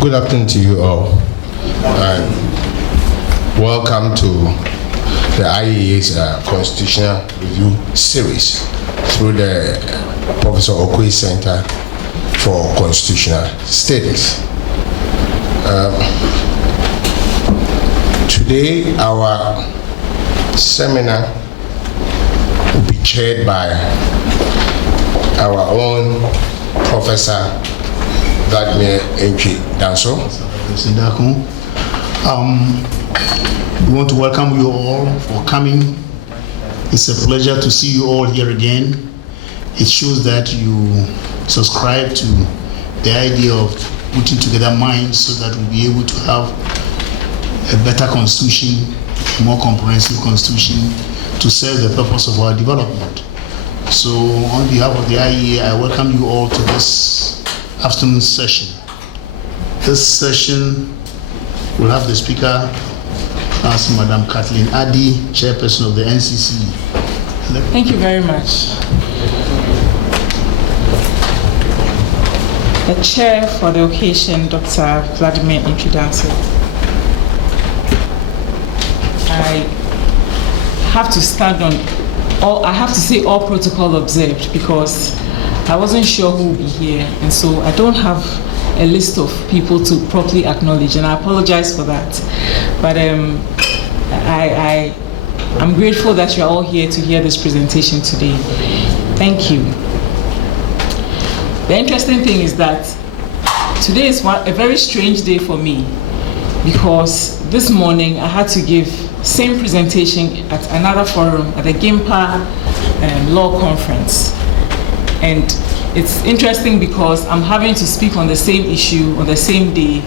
Good afternoon to you all, and welcome to the IEA's Constitutional Review Series through the Professor OQUAYE Center for Constitutional Studies. Today, our seminar will be chaired by our own Professor Vladimir Ncce. We want to welcome you all for coming. It's a pleasure to see you all here again. It shows that you subscribe to the idea of putting together minds so that we'll be able to have a better constitution, a more comprehensive constitution to serve the purpose of our development. So on behalf of the IEA, I welcome you all to this afternoon session. This session will have the speaker as Madam Kathleen Addy, chairperson of the NCC. Thank you very much. The chair for the occasion, Dr. Vladimir Ncce. I have to stand on I have to say all protocol observed because I wasn't sure who would be here, and so I don't have a list of people to properly acknowledge, and I apologize for that. But I'm grateful that you're all here to hear this presentation today. Thank you. The interesting thing is that today is a very strange day for me because this morning I had to give same presentation at another forum at the GIMPA Law Conference. And it's interesting because I'm having to speak on the same issue on the same day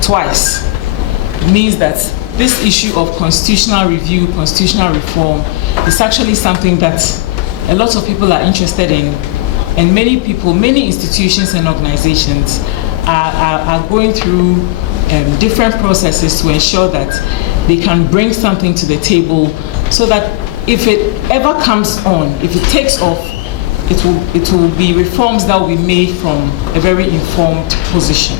twice. It means that this issue of constitutional review, constitutional reform is actually something that a lot of people are interested in, and many people, many institutions and organizations are going through different processes to ensure that they can bring something to the table so that if it ever comes on, if it takes off, it will be reforms that will be made from a very informed position.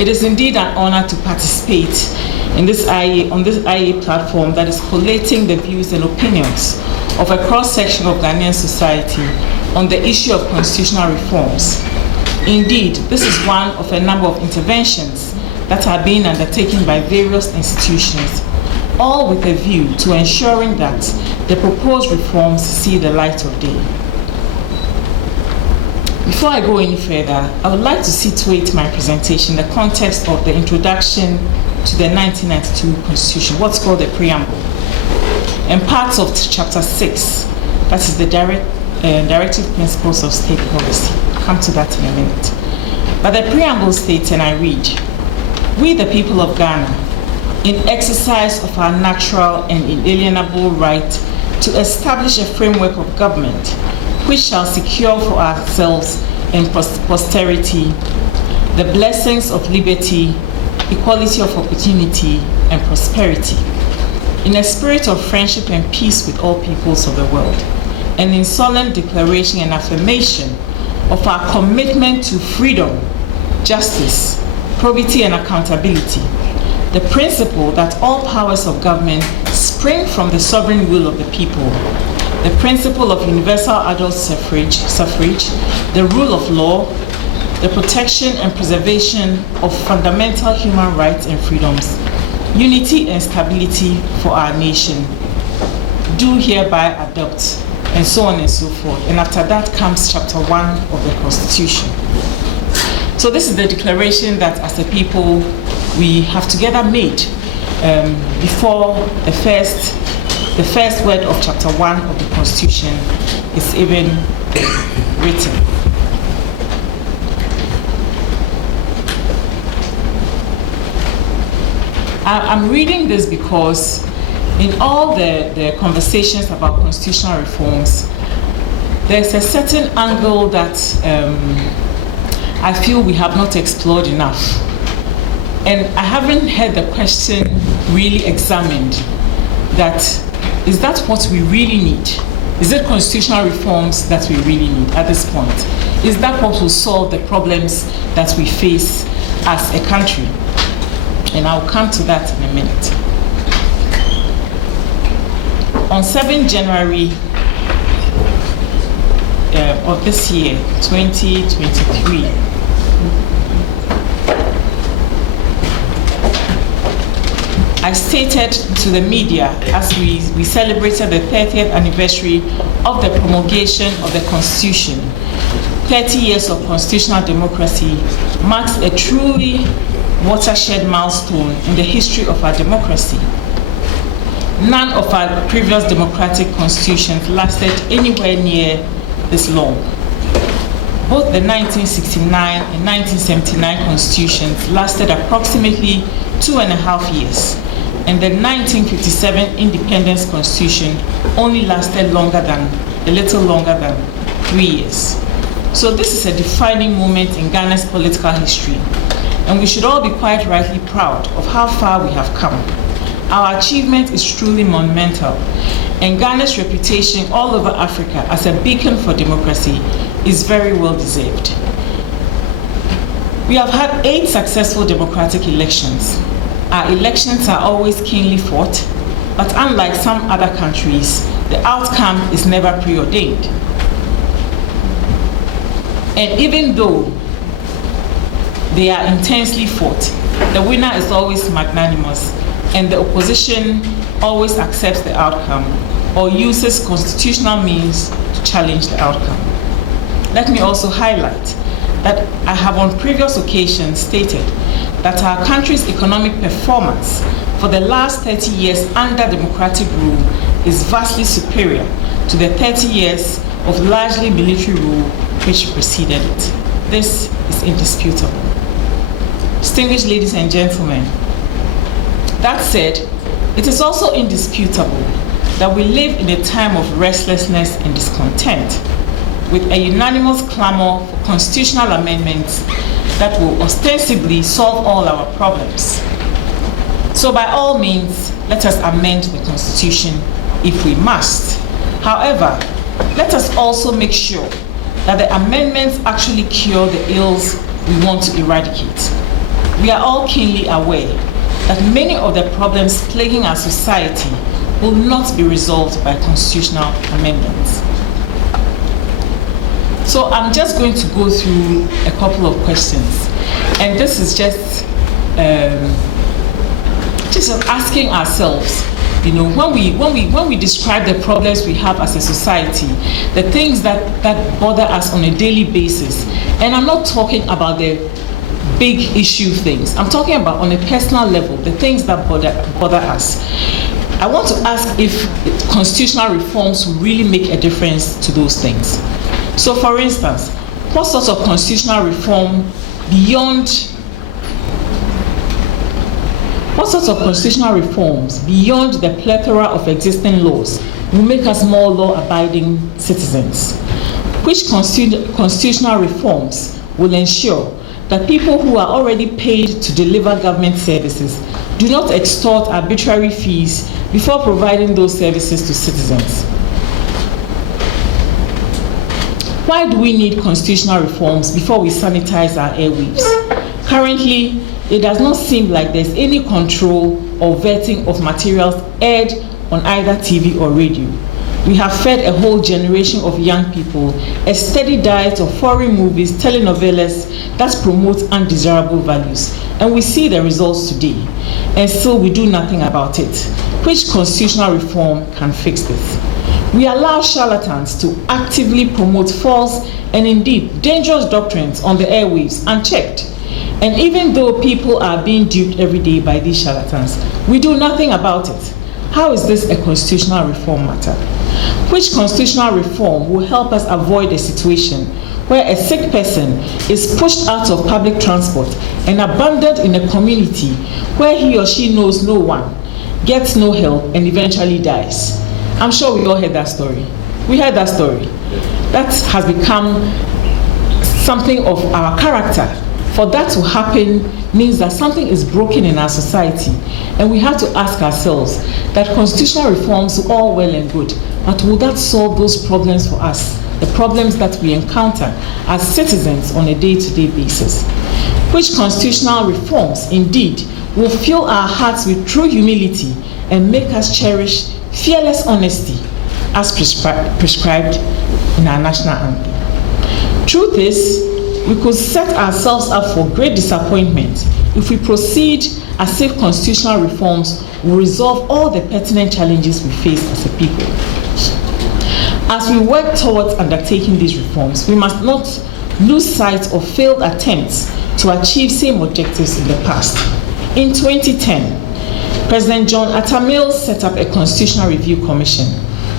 It is indeed an honor to participate in this on this IEA platform that is collating the views and opinions of a cross-section of Ghanaian society on the issue of constitutional reforms. Indeed, this is one of a number of interventions that are being undertaken by various institutions, all with a view to ensuring that the proposed reforms see the light of day. Before I go any further, I would like to situate my presentation in the context of the introduction to the 1992 Constitution, what's called the preamble, and parts of Chapter 6, that is the Directive Principles of State Policy. I'll come to that in a minute. But the preamble states, and I read, "We, the people of Ghana, in exercise of our natural and inalienable right to establish a framework of government which shall secure for ourselves and posterity the blessings of liberty, equality of opportunity, and prosperity, in a spirit of friendship and peace with all peoples of the world, and in solemn declaration and affirmation of our commitment to freedom, justice, probity, and accountability, the principle that all powers of government spring from the sovereign will of the people, the principle of universal adult suffrage, the rule of law, the protection and preservation of fundamental human rights and freedoms, unity and stability for our nation, do hereby adopt," and so on and so forth. And after that comes Chapter 1 of the Constitution. So this is the declaration that as a people we have together made before the first word of Chapter 1 of the Constitution is even written. I'm reading this because in all the conversations about constitutional reforms, there's a certain angle that I feel we have not explored enough. And I haven't heard the question really examined, that is that what we really need? Is it constitutional reforms that we really need at this point? Is that what will solve the problems that we face as a country? And I'll come to that in a minute. On 7 January of this year, 2023, I stated to the media as we celebrated the 30th anniversary of the promulgation of the Constitution, 30 years of constitutional democracy marks a truly watershed milestone in the history of our democracy. None of our previous democratic constitutions lasted anywhere near this long. Both the 1969 and 1979 constitutions lasted approximately 2.5 years, and the 1957 Independence Constitution only lasted a little longer than 3 years. So this is a defining moment in Ghana's political history, and we should all be quite rightly proud of how far we have come. Our achievement is truly monumental, and Ghana's reputation all over Africa as a beacon for democracy is very well deserved. We have had 8 successful democratic elections. Our elections are always keenly fought, but unlike some other countries, the outcome is never preordained. And even though they are intensely fought, the winner is always magnanimous, and the opposition always accepts the outcome or uses constitutional means to challenge the outcome. Let me also highlight that I have on previous occasions stated that our country's economic performance for the last 30 years under democratic rule is vastly superior to the 30 years of largely military rule which preceded it. This is indisputable. Distinguished ladies and gentlemen, that said, it is also indisputable that we live in a time of restlessness and discontent, with a unanimous clamor for constitutional amendments that will ostensibly solve all our problems. So by all means, let us amend the Constitution if we must. However, let us also make sure that the amendments actually cure the ills we want to eradicate. We are all keenly aware that many of the problems plaguing our society will not be resolved by constitutional amendments. So I'm just going to go through a couple of questions, and this is just asking ourselves, you know, when we describe the problems we have as a society, the things that bother us on a daily basis, and I'm not talking about the big issue things, I'm talking about on a personal level, the things that bother us. I want to ask if constitutional reforms will really make a difference to those things. So for instance, what sorts of constitutional reform what sorts of constitutional reforms beyond the plethora of existing laws will make us more law-abiding citizens? Which constitutional reforms will ensure that people who are already paid to deliver government services do not extort arbitrary fees before providing those services to citizens? Why do we need constitutional reforms before we sanitize our airwaves? Currently, it does not seem like there's any control or vetting of materials aired on either TV or radio. We have fed a whole generation of young people a steady diet of foreign movies, telenovelas that promote undesirable values, and we see the results today, and still we do nothing about it. Which constitutional reform can fix this? We allow charlatans to actively promote false and indeed dangerous doctrines on the airwaves unchecked. And even though people are being duped every day by these charlatans, we do nothing about it. How is this a constitutional reform matter? Which constitutional reform will help us avoid a situation where a sick person is pushed out of public transport and abandoned in a community where he or she knows no one, gets no help, and eventually dies? I'm sure we all heard that story. We heard that story. That has become something of our character. For that to happen means that something is broken in our society, and we have to ask ourselves that constitutional reforms are all well and good, but will that solve those problems for us? the problems that we encounter as citizens on a day-to-day basis. Which constitutional reforms, indeed, will fill our hearts with true humility and make us cherish fearless honesty as prescribed in our national anthem. Truth is, we could set ourselves up for great disappointment if we proceed as if constitutional reforms will resolve all the pertinent challenges we face as a people. As we work towards undertaking these reforms, we must not lose sight of failed attempts to achieve same objectives in the past. In 2010, President John Atta Mills set up a Constitutional Review Commission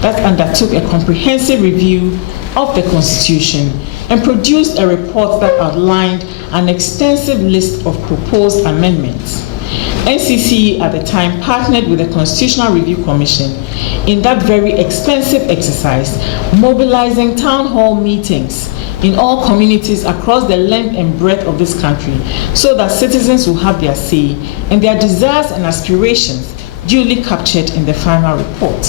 that undertook a comprehensive review of the Constitution and produced a report that outlined an extensive list of proposed amendments. NCC at the time partnered with the Constitutional Review Commission in that very expensive exercise, mobilizing town hall meetings in all communities across the length and breadth of this country so that citizens will have their say and their desires and aspirations duly captured in the final report.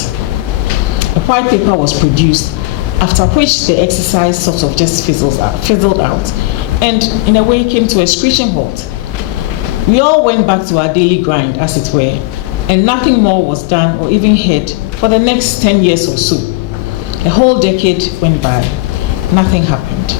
A white paper was produced, after which the exercise sort of just fizzled out and in a way came to a screeching halt. We all went back to our daily grind, as it were, and nothing more was done or even heard for the next 10 years or so. A whole decade went by, nothing happened.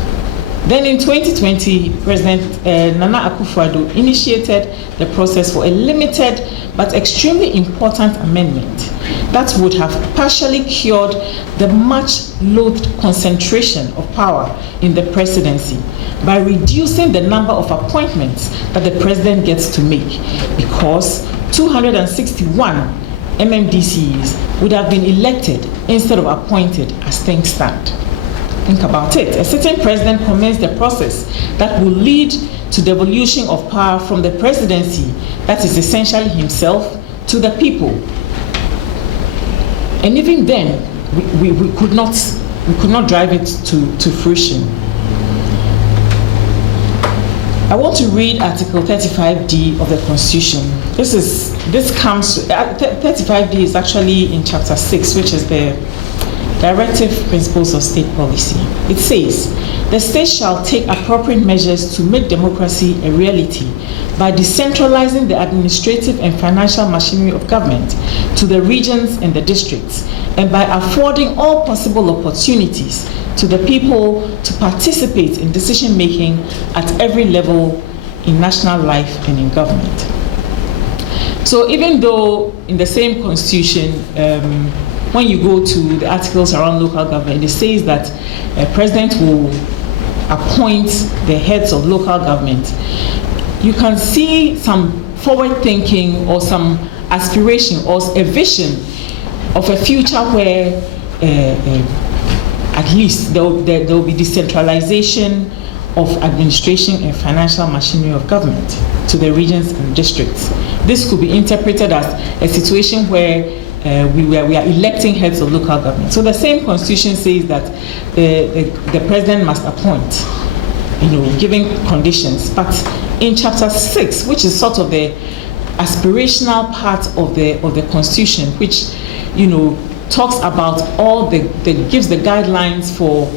Then in 2020, President Nana Akufo-Addo initiated the process for a limited but extremely important amendment that would have partially cured the much-loathed concentration of power in the presidency by reducing the number of appointments that the president gets to make, because 261 MMDCs would have been elected instead of appointed as things stand. Think about it. A sitting president commenced the process that will lead to devolution of power from the presidency, that is essentially himself, to the people. And even then, we could not drive it to fruition. I want to read Article 35D of the Constitution. 35D is actually in Chapter 6, which is the Directive Principles of State Policy. It says, the state shall take appropriate measures to make democracy a reality by decentralizing the administrative and financial machinery of government to the regions and the districts, and by affording all possible opportunities to the people to participate in decision-making at every level in national life and in government. So even though in the same Constitution, when you go to the articles around local government, it says that a president will appoint the heads of local government, you can see some forward thinking or some aspiration or a vision of a future where at least there will be decentralization of administration and financial machinery of government to the regions and districts. This could be interpreted as a situation where we are electing heads of local government. So the same Constitution says that the president must appoint, given conditions. But in Chapter 6, which is sort of the aspirational part of the Constitution, which talks about gives the guidelines for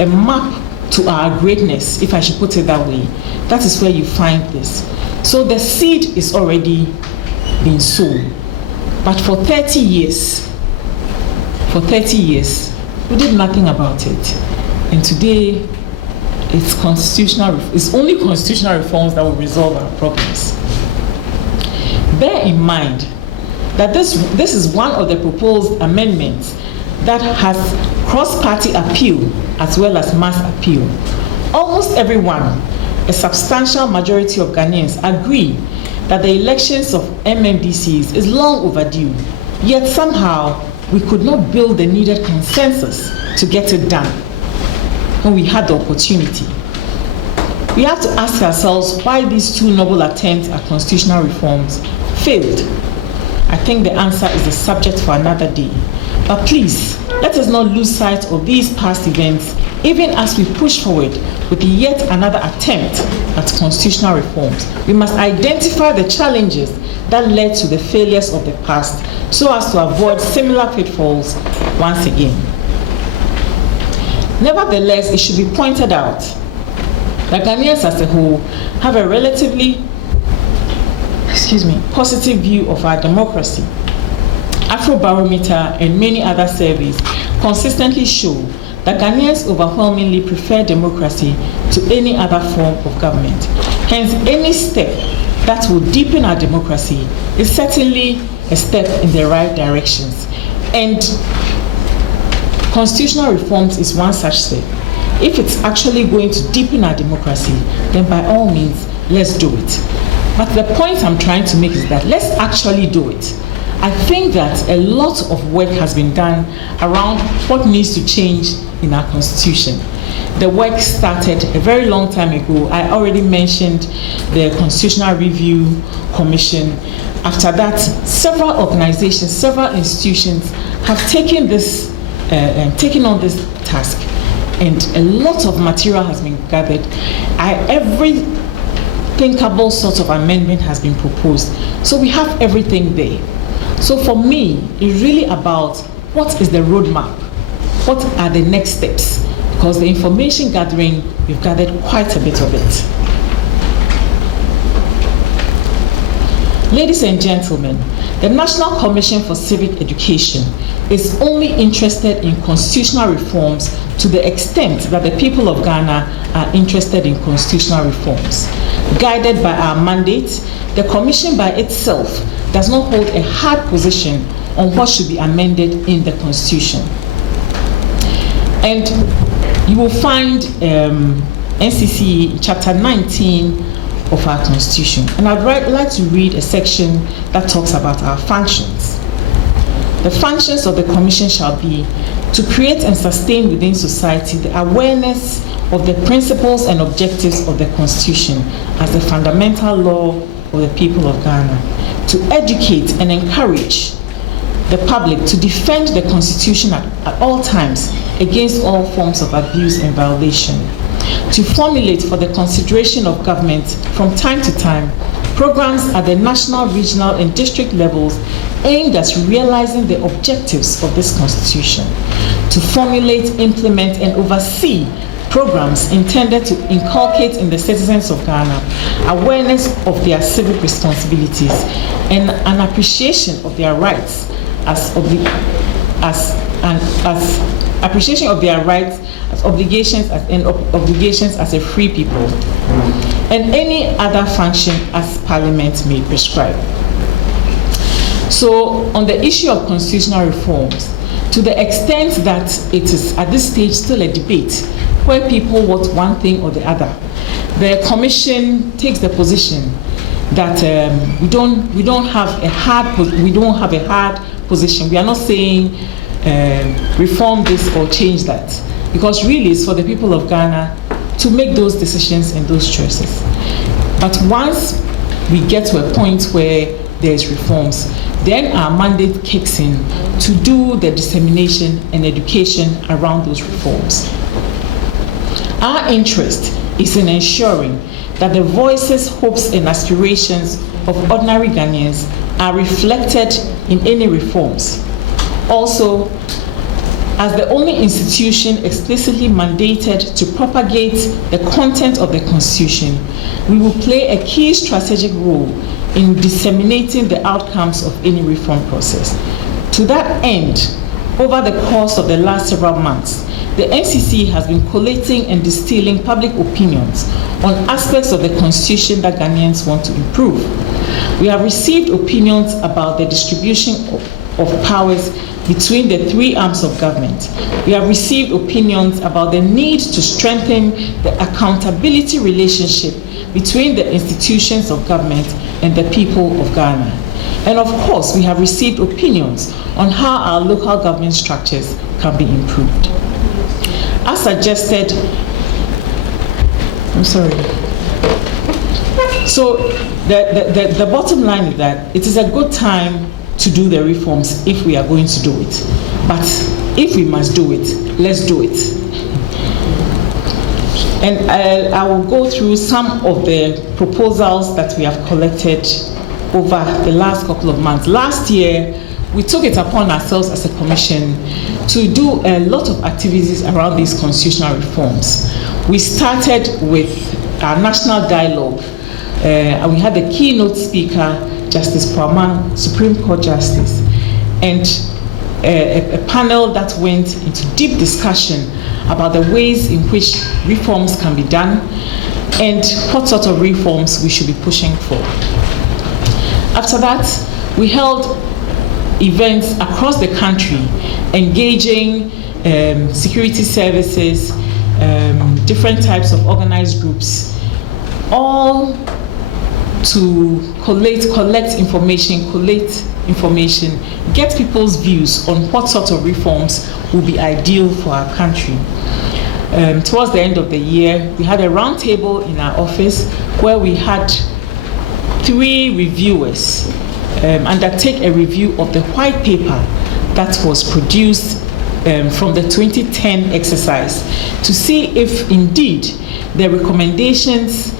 a map to our greatness, if I should put it that way. That is where you find this. So the seed is already been sown. But for 30 years, we did nothing about it. And today, it's only constitutional reforms that will resolve our problems. Bear in mind that this is one of the proposed amendments that has cross-party appeal as well as mass appeal. Almost everyone, a substantial majority of Ghanaians, agree that the elections of MMDCs is long overdue, yet somehow we could not build the needed consensus to get it done when we had the opportunity. We have to ask ourselves why these two noble attempts at constitutional reforms failed. I think the answer is a subject for another day. But please, let us not lose sight of these past events, even as we push forward with yet another attempt at constitutional reforms. We must identify the challenges that led to the failures of the past so as to avoid similar pitfalls once again. Nevertheless, it should be pointed out that Ghanaians as a whole have a relatively, positive view of our democracy. Afrobarometer and many other surveys consistently show that Ghanaians overwhelmingly prefer democracy to any other form of government. Hence, any step that will deepen our democracy is certainly a step in the right directions. And constitutional reforms is one such step. If it's actually going to deepen our democracy, then by all means, let's do it. But the point I'm trying to make is that let's actually do it. I think that a lot of work has been done around what needs to change in our constitution. The work started a very long time ago. I already mentioned the Constitutional Review Commission. After that, several organizations, several institutions have taken on this task, and a lot of material has been gathered. Every thinkable sort of amendment has been proposed. So we have everything there. So for me, it's really about what is the roadmap? What are the next steps? Because the information gathering, we've gathered quite a bit of it. Ladies and gentlemen, the National Commission for Civic Education is only interested in constitutional reforms to the extent that the people of Ghana are interested in constitutional reforms. Guided by our mandate, the Commission by itself does not hold a hard position on what should be amended in the Constitution. And you will find NCC Chapter 19 of our Constitution. And I'd like to read a section that talks about our functions. The functions of the Commission shall be to create and sustain within society the awareness of the principles and objectives of the Constitution as the fundamental law of the people of Ghana, to educate and encourage the public to defend the Constitution at all times against all forms of abuse and violation, to formulate for the consideration of government from time to time programs at the national, regional, and district levels aimed at realizing the objectives of this Constitution, to formulate, implement, and oversee programs intended to inculcate in the citizens of Ghana awareness of their civic responsibilities and an appreciation of their rights as obligations as a free people, and any other function as Parliament may prescribe. So, on the issue of constitutional reforms, to the extent that it is at this stage still a debate where people want one thing or the other, the Commission takes the position that we don't have a hard position. We are not saying reform this or change that, because really it's for the people of Ghana to make those decisions and those choices. But once we get to a point where there's reforms, then our mandate kicks in to do the dissemination and education around those reforms. Our interest is in ensuring that the voices, hopes, and aspirations of ordinary Ghanaians are reflected in any reforms. Also, as the only institution explicitly mandated to propagate the content of the Constitution, we will play a key strategic role in disseminating the outcomes of any reform process. To that end, over the course of the last several months, the NCC has been collating and distilling public opinions on aspects of the Constitution that Ghanaians want to improve. We have received opinions about the distribution of powers between the three arms of government. We have received opinions about the need to strengthen the accountability relationship between the institutions of government and the people of Ghana. And of course, we have received opinions on how our local government structures can be improved. As suggested, So the bottom line is that it is a good time to do the reforms if we are going to do it. But if we must do it, let's do it. And I will go through some of the proposals that we have collected over the last couple of months. Last year, we took it upon ourselves as a commission to do a lot of activities around these constitutional reforms. We started with our national dialogue, and we had the keynote speaker, Justice Pramang, Supreme Court Justice, and a panel that went into deep discussion about the ways in which reforms can be done and what sort of reforms we should be pushing for. After that, we held events across the country engaging security services, different types of organized groups, all to collect information, get people's views on what sort of reforms will be ideal for our country. Towards the end of the year, we had a roundtable in our office where we had 3 reviewers undertake a review of the white paper that was produced from the 2010 exercise to see if indeed the recommendations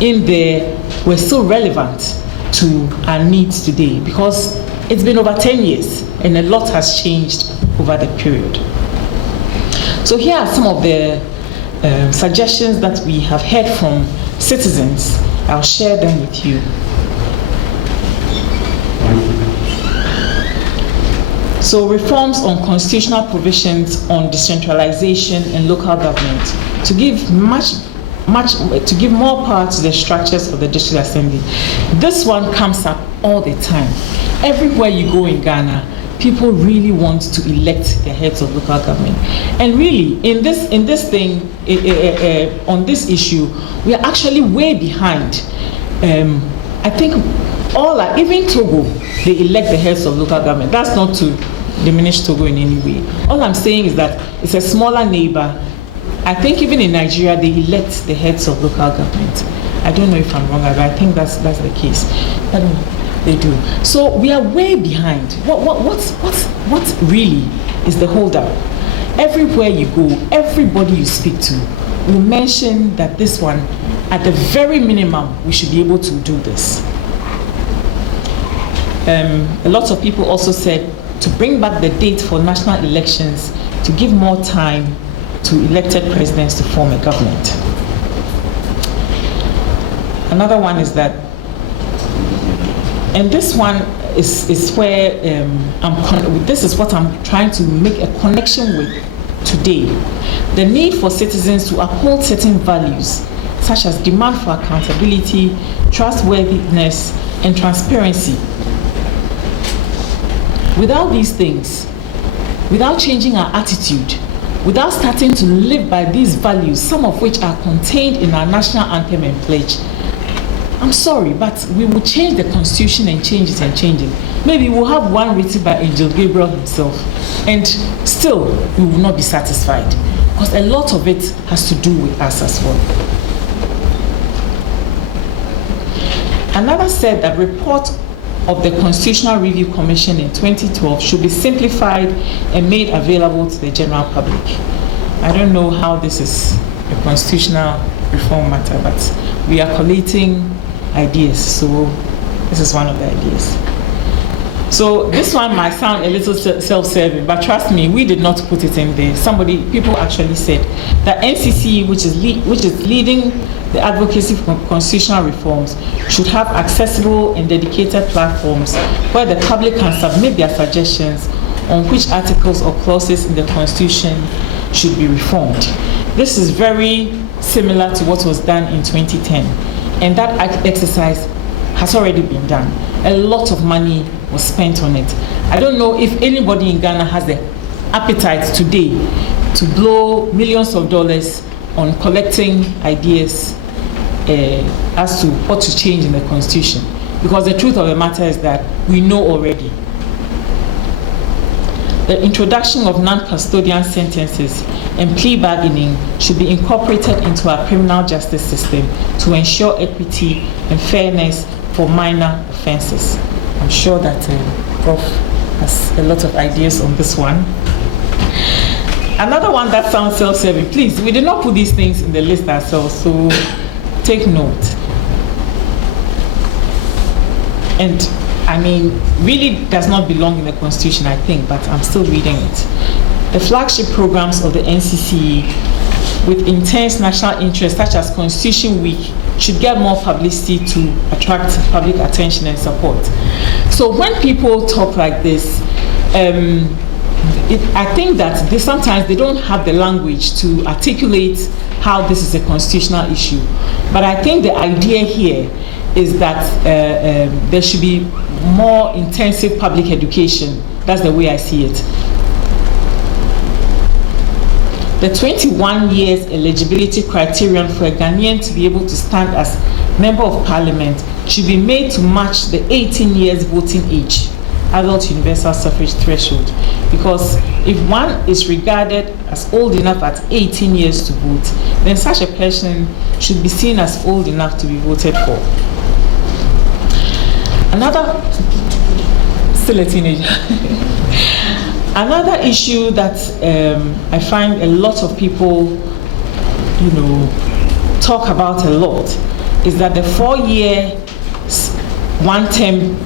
in there were still relevant to our needs today, because it's been over 10 years and a lot has changed over the period. So here are some of the suggestions that we have heard from citizens. I'll share them with you. So reforms on constitutional provisions on decentralization and local government to give more power to the structures of the district assembly. This one comes up all the time. Everywhere you go in Ghana, people really want to elect the heads of local government. And really, in this thing, on this issue, we are actually way behind. I think even Togo, they elect the heads of local government. That's not to diminish Togo in any way. All I'm saying is that it's a smaller neighbor. I think even in Nigeria, they elect the heads of local government. I don't know if I'm wrong, but I think that's the case. I don't know. They do. So we are way behind. What really is the holdup? Everywhere you go, everybody you speak to will mention that this one, at the very minimum, we should be able to do this. A lot of people also said to bring back the date for national elections to give more time to elected presidents to form a government. Another one is that, and this one is where this is what I'm trying to make a connection with today. The need for citizens to uphold certain values, such as demand for accountability, trustworthiness, and transparency. Without these things, without changing our attitude, without starting to live by these values, some of which are contained in our national anthem and pledge, I'm sorry, but we will change the constitution and change it. Maybe we'll have one written by Angel Gabriel himself, and still we will not be satisfied, because a lot of it has to do with us as well. Another said that report of the Constitutional Review Commission in 2012 should be simplified and made available to the general public. I don't know how this is a constitutional reform matter, but we are collating ideas, so this is one of the ideas. So this one might sound a little self-serving, but trust me, we did not put it in there. People actually said that NCC, which is leading the advocacy for constitutional reforms, should have accessible and dedicated platforms where the public can submit their suggestions on which articles or clauses in the Constitution should be reformed. This is very similar to what was done in 2010, and that exercise has already been done. A lot of money was spent on it. I don't know if anybody in Ghana has the appetite today to blow millions of dollars on collecting ideas as to what to change in the Constitution, because the truth of the matter is that we know already. The introduction of non-custodian sentences and plea bargaining should be incorporated into our criminal justice system to ensure equity and fairness for minor offenses. I'm sure that Prof has a lot of ideas on this one. Another one that sounds self-serving, please, we did not put these things in the list ourselves, so take note. And I mean, really does not belong in the Constitution, I think, but I'm still reading it. The flagship programs of the NCC with intense national interest, such as Constitution Week, should get more publicity to attract public attention and support. So when people talk like this, I think that sometimes they don't have the language to articulate how this is a constitutional issue. But I think the idea here is that there should be more intensive public education. That's the way I see it. The 21 years eligibility criterion for a Ghanaian to be able to stand as Member of Parliament should be made to match the 18 years voting age, adult universal suffrage threshold. Because if one is regarded as old enough at 18 years to vote, then such a person should be seen as old enough to be voted for. Still a teenager. Another issue that I find a lot of people, talk about a lot is that the 4-year one-term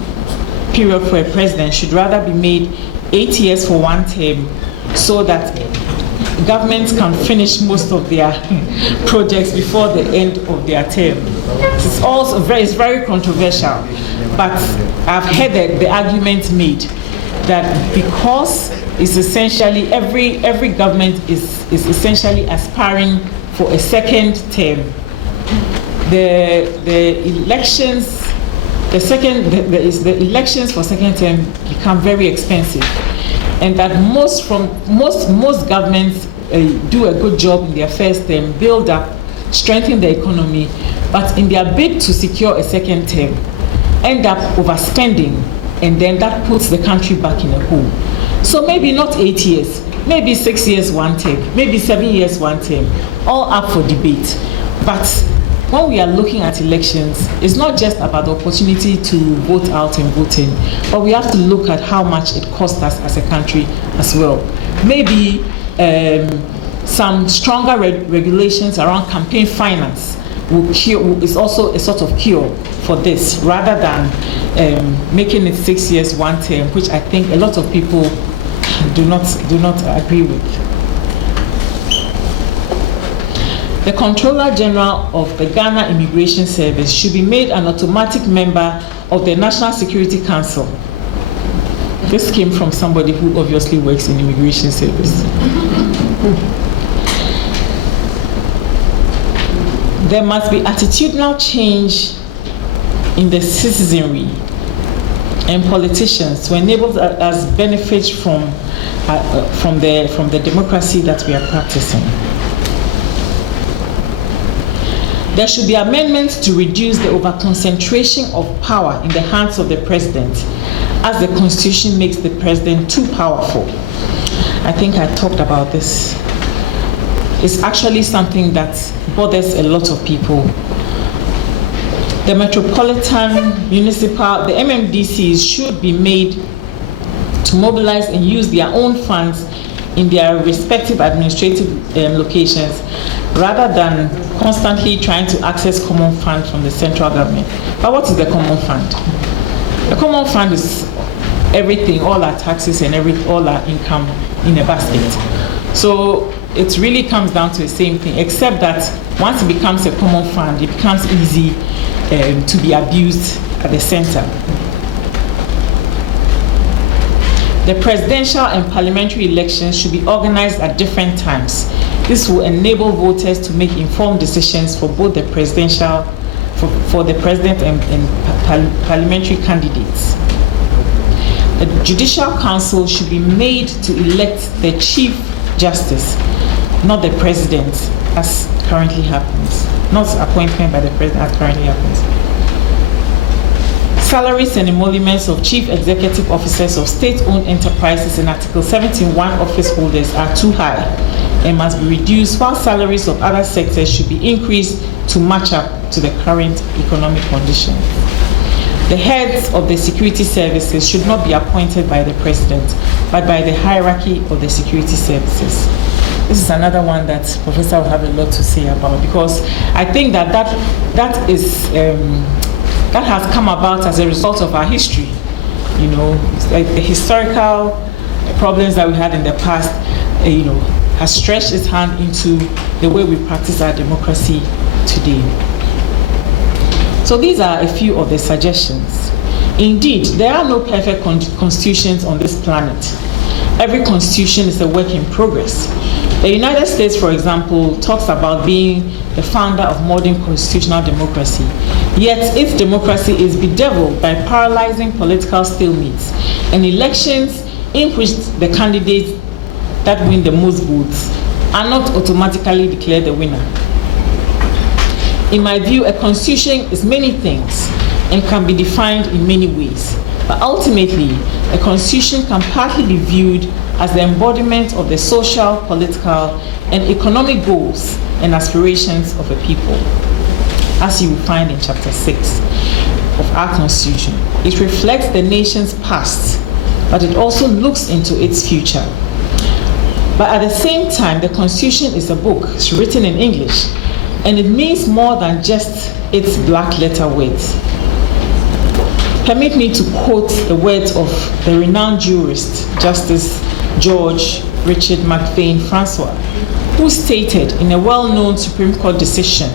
period for a president should rather be made 8 years for one term, so that governments can finish most of their projects before the end of their term. It's also very controversial, but I've heard the argument made that because it's essentially every government is essentially aspiring for a second term, the elections for second term become very expensive, and that most governments do a good job in their first term, build up, strengthen the economy, but in their bid to secure a second term, end up overspending, and then that puts the country back in a hole. So maybe not 8 years, maybe 6 years one term, maybe 7 years one term, all up for debate. But when we are looking at elections, it's not just about the opportunity to vote out and vote in, but we have to look at how much it costs us as a country as well. Maybe some stronger regulations around campaign finance is also a sort of cure for this, rather than making it 6 years one term, which I think a lot of people do not agree with. The Controller General of the Ghana Immigration Service should be made an automatic member of the National Security Council. This came from somebody who obviously works in Immigration Service. There must be attitudinal change in the citizenry and politicians to enable us benefit from the democracy that we are practicing. There should be amendments to reduce the over-concentration of power in the hands of the president, as the Constitution makes the president too powerful. I think I talked about this. It's actually something that bothers a lot of people. The metropolitan, municipal, the MMDCs should be made to mobilize and use their own funds in their respective administrative locations, rather than constantly trying to access common fund from the central government. But what is the common fund? The common fund is everything, all our taxes and all our income in a basket. So it really comes down to the same thing, except that once it becomes a common fund, it becomes easy to be abused at the center. The presidential and parliamentary elections should be organized at different times. This will enable voters to make informed decisions for both the presidential, for the president and parliamentary candidates. The Judicial Council should be made to elect the Chief Justice, not the President, as currently happens. Not appointment by the President, as currently happens. Salaries and emoluments of chief executive officers of state-owned enterprises and Article 71 office holders are too high and must be reduced, while salaries of other sectors should be increased to match up to the current economic condition. The heads of the security services should not be appointed by the president, but by the hierarchy of the security services. This is another one that Professor will have a lot to say about, because I think that has come about as a result of our history. like the historical problems that we had in the past, has stretched its hand into the way we practice our democracy today. So these are a few of the suggestions. Indeed, there are no perfect constitutions on this planet. Every constitution is a work in progress. The United States, for example, talks about being the founder of modern constitutional democracy. Yet its democracy is bedeviled by paralyzing political stalemates and elections in which the candidates that win the most votes are not automatically declared the winner. In my view, a constitution is many things and can be defined in many ways. But ultimately, a constitution can partly be viewed as the embodiment of the social, political, and economic goals and aspirations of a people, as you will find in Chapter 6 of our Constitution. It reflects the nation's past, but it also looks into its future. But at the same time, the Constitution is a book. It's written in English, and it means more than just its black letter words. Permit me to quote the words of the renowned jurist, Justice George Richard McVeigh Francois, who stated in a well-known Supreme Court decision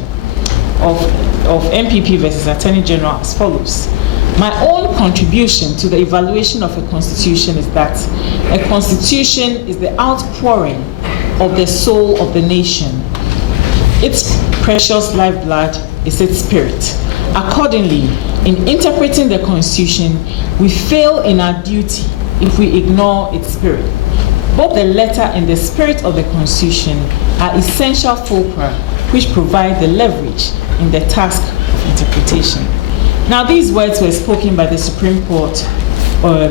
of MPP versus Attorney General as follows: "My own contribution to the evaluation of a constitution is that a constitution is the outpouring of the soul of the nation. Its precious lifeblood is its spirit. Accordingly, in interpreting the Constitution, we fail in our duty if we ignore its spirit. Both the letter and the spirit of the Constitution are essential fulcra which provide the leverage in the task of interpretation." Now, these words were spoken by the Supreme Court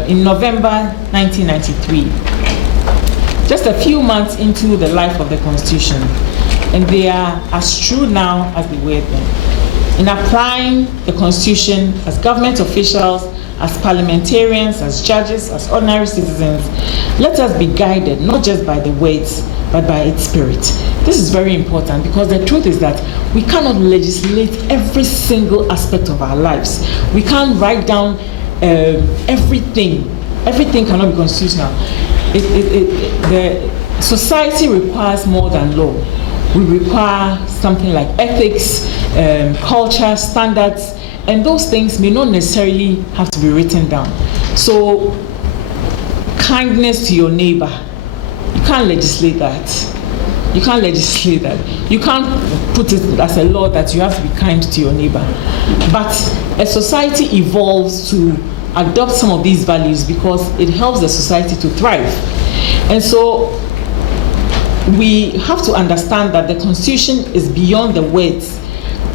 in November 1993, just a few months into the life of the Constitution, and they are as true now as they were then. In applying the Constitution as government officials, as parliamentarians, as judges, as ordinary citizens, let us be guided not just by the words, but by its spirit. This is very important because the truth is that we cannot legislate every single aspect of our lives. We can't write down everything. Everything cannot be constitutional. The society requires more than law. We require something like ethics, culture, standards, and those things may not necessarily have to be written down. So, kindness to your neighbor, you can't legislate that. You can't legislate that. You can't put it as a law that you have to be kind to your neighbor. But a society evolves to adopt some of these values because it helps the society to thrive. And so, we have to understand that the Constitution is beyond the words.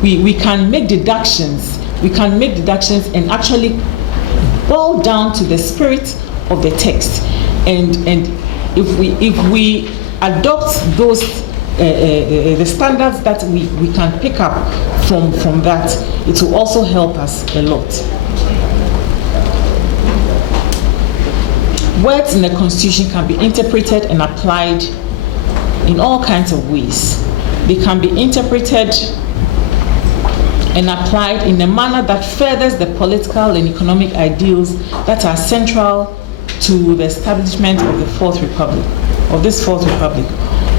We can make deductions. We can make deductions and actually boil down to the spirit of the text. And if we adopt those the standards that we can pick up from that, it will also help us a lot. Words in the Constitution can be interpreted and applied in all kinds of ways. They can be interpreted and applied in a manner that furthers the political and economic ideals that are central to the establishment of the Fourth Republic, of this Fourth Republic.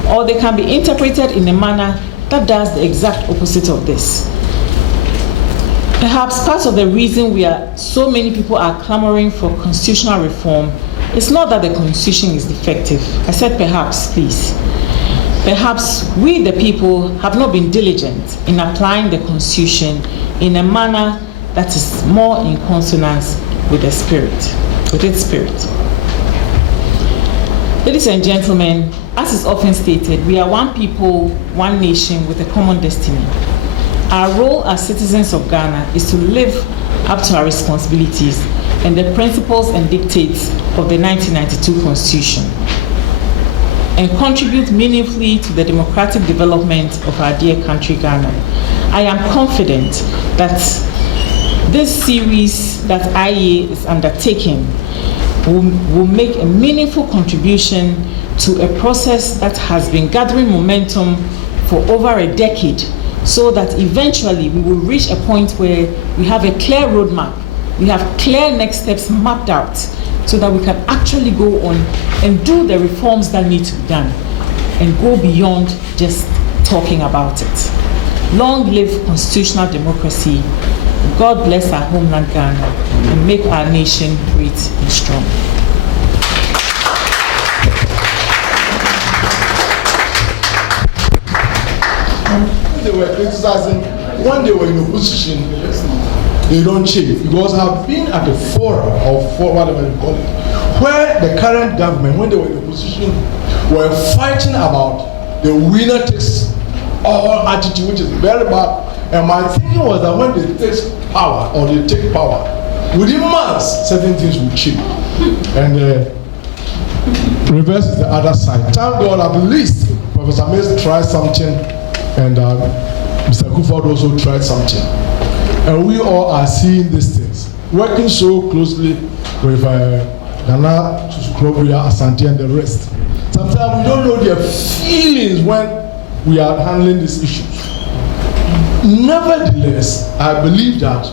Or they can be interpreted in a manner that does the exact opposite of this. Perhaps part of the reason so many people are clamoring for constitutional reform is not that the Constitution is defective. I said perhaps, please. Perhaps we, the people, have not been diligent in applying the Constitution in a manner that is more in consonance with the spirit, with its spirit. Ladies and gentlemen, as is often stated, we are one people, one nation with a common destiny. Our role as citizens of Ghana is to live up to our responsibilities and the principles and dictates of the 1992 Constitution, and contribute meaningfully to the democratic development of our dear country, Ghana. I am confident that this series that IE is undertaking will make a meaningful contribution to a process that has been gathering momentum for over a decade, so that eventually we will reach a point where we have a clear roadmap we have clear next steps mapped out so that we can actually go on and do the reforms that need to be done and go beyond just talking about it. Long live constitutional democracy. God bless our homeland Ghana and make our nation great and strong. They were criticizing when they were in opposition, they don't change. Because I've been at a forum, or whatever you call it, where the current government, when they were in opposition, were fighting about the winner takes all attitude, which is very bad. And my thinking was that when they take power, or they take power, within months, certain things will change. And reverse is the other side. Thank God, at least Professor Mays tried something, and Mr. Kuford also tried something. And we all are seeing these things. Working so closely with Nana Tusukrobria, Asante, and the rest. Sometimes we don't know their feelings when we are handling these issues. Nevertheless, I believe that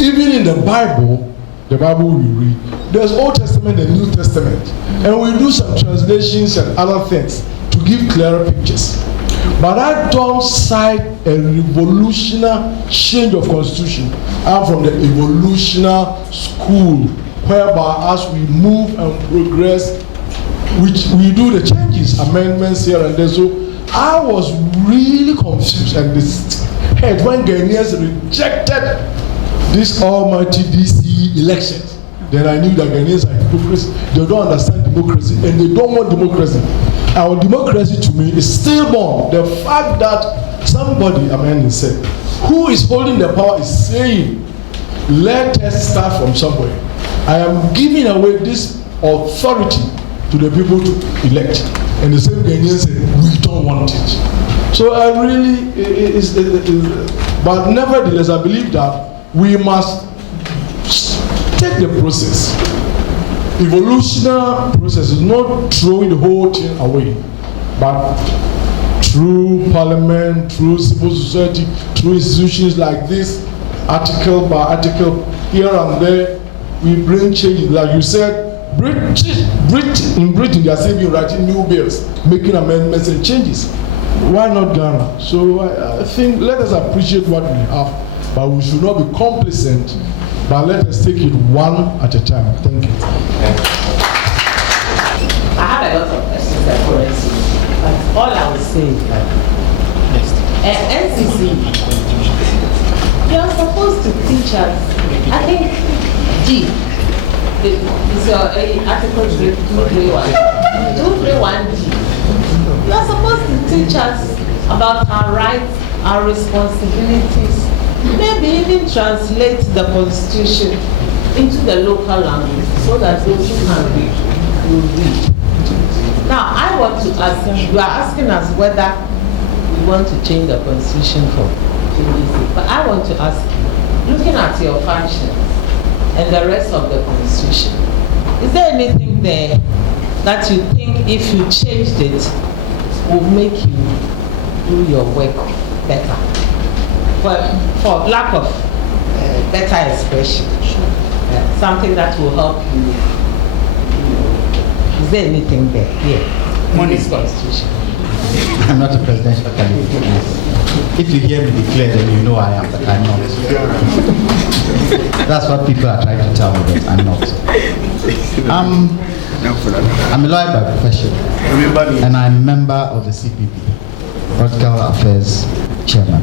even in the Bible we read, there's Old Testament and New Testament. And we do some translations and other things to give clearer pictures. But I don't cite a revolutionary change of constitution. I'm from the evolutionary school, whereby as we move and progress, which we do the changes, amendments here and there. So I was really confused and disturbed when Ghanaians rejected this almighty DC elections. Then I knew that Ghanaians are hypocrites. They don't understand democracy and they don't want democracy. Our democracy to me is stillborn. The fact that somebody, said, who is holding the power is saying, let us start from somewhere. I am giving away this authority to the people to elect. And the same Ghanaians say, we don't want it. So I really, but nevertheless, I believe that we must take the process. Evolutionary process is not throwing the whole thing away, but through parliament, through civil society, through institutions like this, article by article, here and there, we bring changes. Like you said, in Britain, they are still writing new bills, making amendments and changes. Why not Ghana? So I think let us appreciate what we have, but we should not be complacent. But let us take it one at a time. Thank you. I have a lot of questions for NCC, but all I will say is that NCC, you are supposed to teach us, I think, G, it's your article 231. 231G. You are supposed to teach us about our rights, our responsibilities, maybe even translate the constitution into the local language so that those who can read will read. Now, I want to ask, you are asking us whether we want to change the constitution for PVC, but I want to ask, looking at your functions and the rest of the constitution, is there anything there that you think if you changed it will make you do your work better? For lack of better expression, something that will help you. Is there anything there? Yeah. In this constitution. I'm not a presidential candidate. If you hear me declare, then you know I am, but I'm not. That's what people are trying to tell me, that I'm not. I'm a lawyer by profession, and I'm a member of the CPP, Political Affairs Chairman.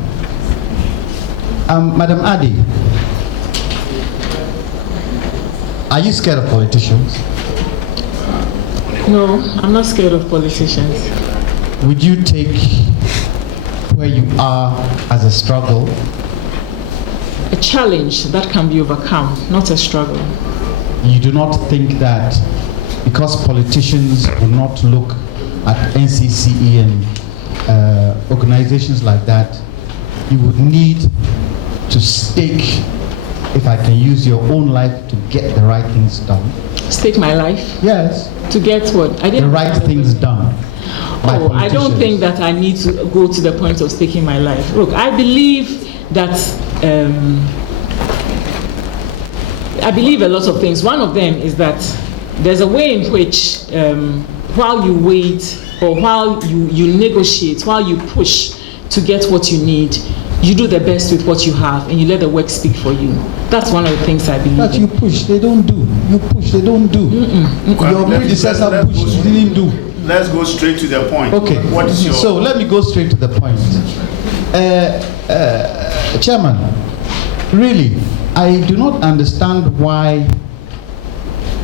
Madam Adi, are you scared of politicians? No, I'm not scared of politicians. Would you take where you are as a struggle? A challenge that can be overcome, not a struggle. You do not think that because politicians will not look at NCCE and organizations like that, you would need to stake, if I can use your own life, to get the right things done? Stake my life? Yes. To get what? The right things done. Oh, I don't think that I need to go to the point of staking my life. Look, I believe that I believe a lot of things. One of them is that there's a way in which while you wait or while you negotiate, while you push to get what you need, you do the best with what you have and you let the work speak for you. That's one of the things I believe. But you push, they don't do. You push, they don't do. Your predecessor pushed, didn't do. Let's go straight to the point. Okay. What is your... So let me go straight to the point. Chairman, really, I do not understand why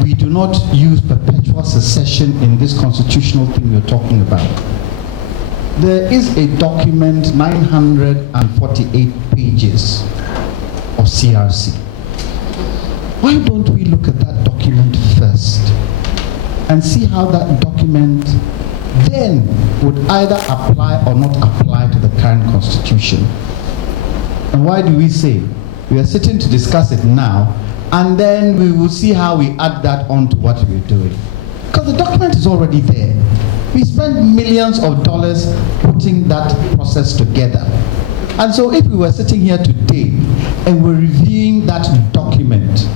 we do not use perpetual succession in this constitutional thing we're talking about. There is a document, 948 pages of CRC. Why don't we look at that document first and see how that document then would either apply or not apply to the current constitution? And why do we say we are sitting to discuss it now and then we will see how we add that on to what we're doing? Because the document is already there. We spent millions of dollars putting that process together. And so if we were sitting here today and we're reviewing that document,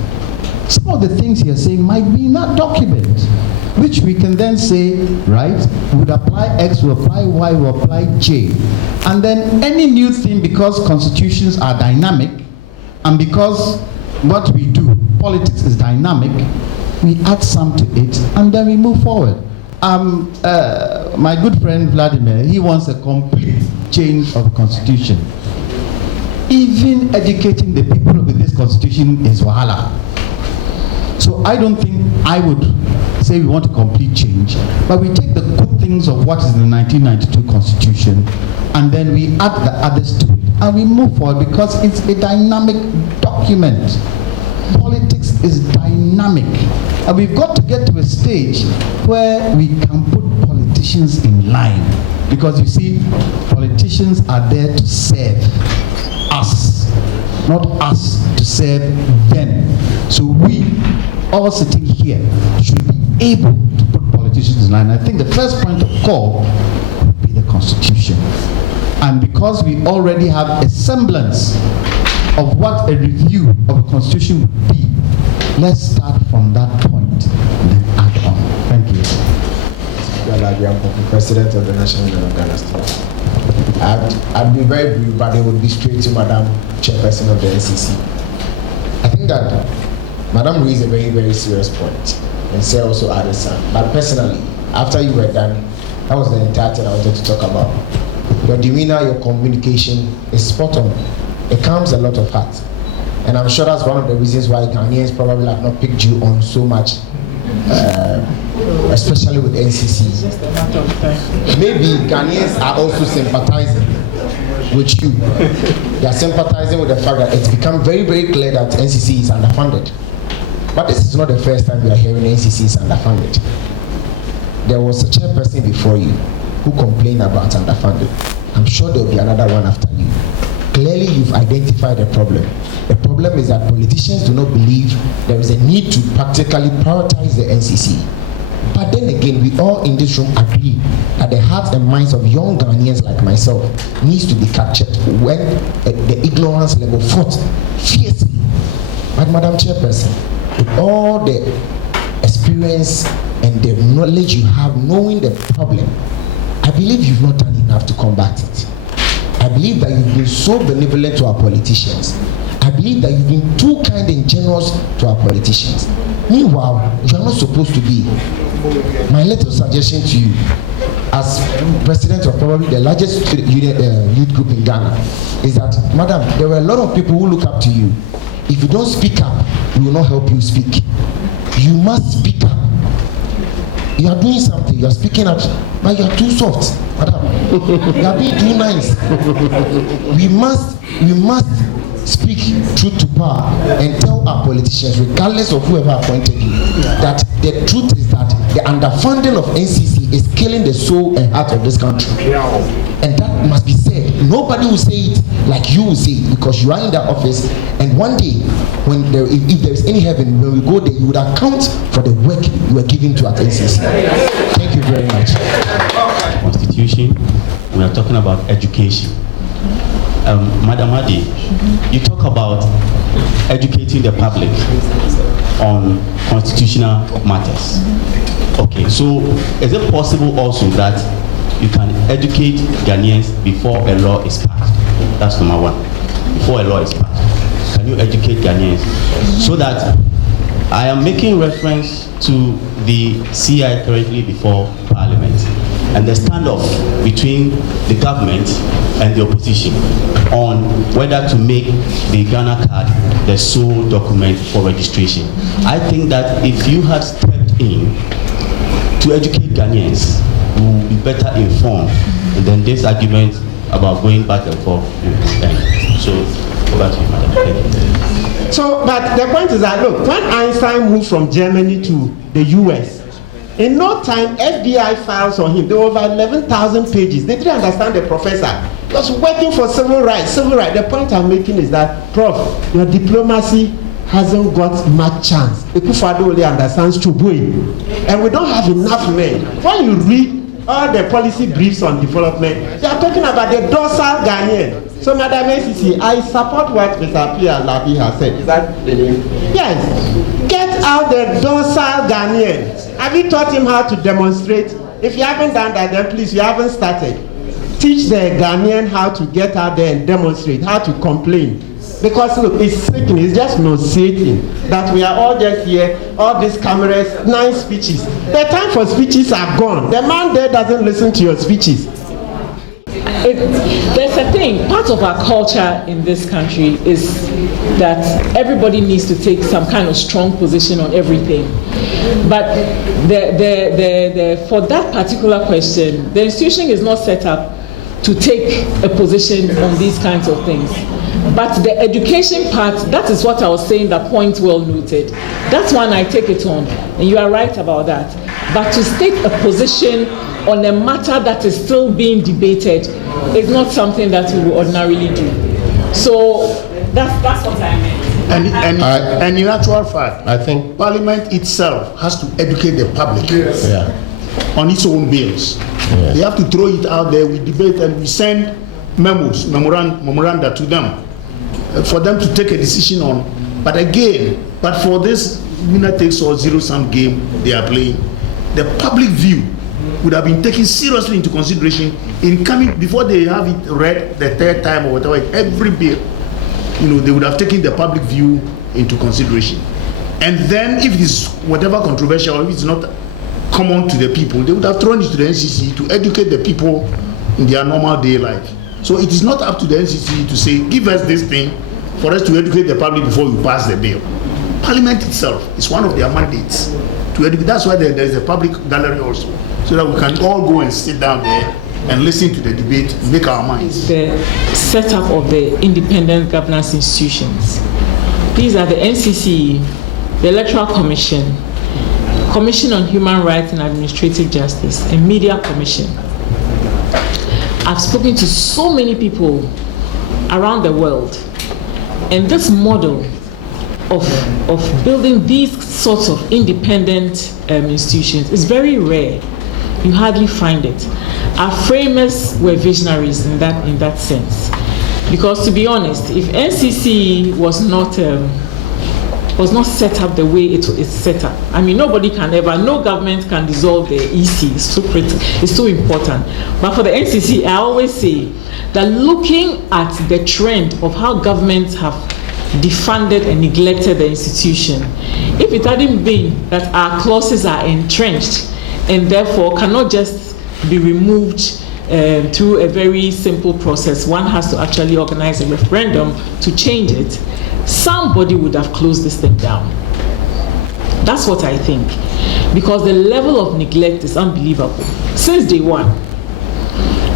some of the things you're saying might be in that document, which we can then say, right, we would apply X, we apply Y, we apply J. And then any new thing, because constitutions are dynamic, and because what we do, politics is dynamic, we add some to it, and then we move forward. My good friend Vladimir, he wants a complete change of the constitution. Even educating the people with this constitution is wahala. So I don't think I would say we want a complete change, but we take the good things of what is in the 1992 constitution, and then we add the others to it, and we move forward because it's a dynamic document. Politics is dynamic, and we've got to get to a stage where we can put politicians in line, because you see, politicians are there to serve us, not us to serve them. So we, all sitting here, should be able to put politicians in line. I think the first point of call would be the Constitution. And because we already have a semblance of what a review of a Constitution would be, let's start from that point and then add on. Thank you. President of the National Union of Ghana State. I'd be very brief, but it would be straight to Madam Chairperson of the NCC. I think that Madam raised a very, very serious point, and Sir also added some. But personally, after you were done, that was the entire thing I wanted to talk about. Your demeanor, your communication is spot on. It calms a lot of heart. And I'm sure that's one of the reasons why Ghanaians probably have not picked you on so much, especially with NCC. It's just a matter of time. Maybe Ghanaians are also sympathizing with you. They are sympathizing with the fact that it's become very, very clear that NCC is underfunded. But this is not the first time we are hearing NCC is underfunded. There was a chairperson before you who complained about underfunded. I'm sure there will be another one after you. Clearly, you've identified a problem. The problem is that politicians do not believe there is a need to practically prioritize the NCC. But then again, we all in this room agree that the hearts and minds of young Ghanaians like myself needs to be captured when the ignorance level fought fiercely. But Madam Chairperson, with all the experience and the knowledge you have knowing the problem, I believe you've not done enough to combat it. I believe that you've been so benevolent to our politicians. I believe that you've been too kind and generous to our politicians. Meanwhile, you are not supposed to be. My little suggestion to you, as president of probably the largest youth group in Ghana, is that, Madam, there were a lot of people who look up to you. If you don't speak up, we will not help you speak. You must speak up. You are doing something, you are speaking up, but you are too soft, Madam. You are being too nice. We must speak truth to power and tell our politicians, regardless of whoever appointed you, that the truth is that the underfunding of NCC is killing the soul and heart of this country. And that must be said. Nobody will say it like you will say it, because you are in that office, and one day, when if there is any heaven, when we go there, you would account for the work you are giving to our NCC. Thank you very much. Constitution, we are talking about education. Madam Adi, you talk about educating the public on constitutional matters. Okay, so is it possible also that you can educate Ghanaians before a law is passed? That's number one. Before a law is passed, can you educate Ghanaians so that I am making reference to the CI currently before Parliament and the standoff between the government and the opposition on whether to make the Ghana card the sole document for registration. I think that if you had stepped in to educate Ghanaians, we will be better informed, and then this argument about going back and forth will end. So, over to you, Madam. Thank you. So, but the point is that, look, when Einstein moved from Germany to the US, in no time, FBI files on him. There were over 11,000 pages. They didn't understand the professor. He was working for civil rights. Civil rights. The point I'm making is that, Prof, your diplomacy hasn't got much chance. Ekufado only understands Chubui. And we don't have enough men. When you read all the policy briefs on development, they are talking about the dorsal Ghanaian. So, Madam NCC, I support what Mr. Pierre Labi has said. Is that the name? Yes. Get out the dorsal Ghanaian. Have you taught him how to demonstrate? If you haven't done that, then please, you haven't started. Teach the Ghanaian how to get out there and demonstrate, how to complain. Because look, it's sickening, it's just nauseating that we are all just here, all these cameras, nice speeches. The time for speeches are gone. The man there doesn't listen to your speeches. There's a thing, part of our culture in this country is that everybody needs to take some kind of strong position on everything. But for that particular question, the institution is not set up to take a position on these kinds of things. But the education part, that is what I was saying, the point well noted. That's one I take it on, and you are right about that. But to state a position on a matter that is still being debated is not something that we would ordinarily do. So that's what I meant. And in actual fact, I think Parliament itself has to educate the public on its own bills. Yeah. They have to throw it out there, we debate and we send memoranda to them for them to take a decision on. But for this winner takes all zero-sum game they are playing, the public view would have been taken seriously into consideration in coming before they have it read the third time or whatever. Every bill, they would have taken the public view into consideration. And then if it is whatever controversial, if it's not common to the people, they would have thrown it to the NCC to educate the people in their normal day life. So it is not up to the NCC to say, give us this thing for us to educate the public before we pass the bill. Parliament itself is one of their mandates to educate. That's why there is a public gallery also, so that we can all go and sit down there and listen to the debate, make our minds. The setup of the independent governance institutions. These are the NCC, the Electoral Commission, Commission on Human Rights and Administrative Justice, and Media Commission. I've spoken to so many people around the world, and this model of building these sorts of independent institutions is very rare. You hardly find it. Our framers were visionaries in that sense, because to be honest, if NCC was not set up the way it is set up, I mean, no government can dissolve the EC. It's so important. But for the NCC, I always say that looking at the trend of how governments have defunded and neglected the institution, if it hadn't been that our clauses are entrenched and therefore cannot just be removed through a very simple process, one has to actually organize a referendum to change it, somebody would have closed this thing down. That's what I think, because the level of neglect is unbelievable since day one.